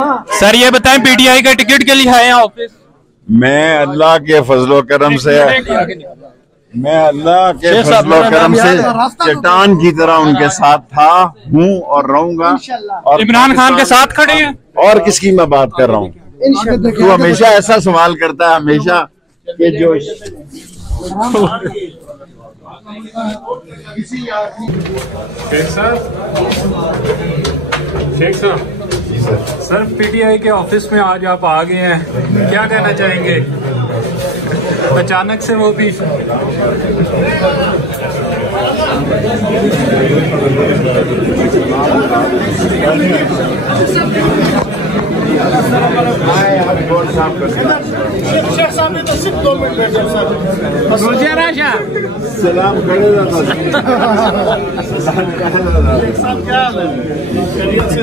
Sir ये बताएं PTI का टिकट के लिए आए हैं ऑफिस? मैं अल्लाह के फजलो करम से चट्टान की तरह उनके साथ था, हूँ और रहूंगा। और इमरान खान के साथ खड़े हैं। और किसकी मैं बात कर रहा हूँ? तू हमेशा ऐसा सवाल करता है, हमेशा कि जो शेख साहब सर पीटीआई के ऑफिस में आज आप आ गए हैं, क्या कहना चाहेंगे? अचानक से वो भी शेख साहब ने तो सिर्फ 2 मिनट बैठे सलाम साहब, क्या हाल है? खैरियत से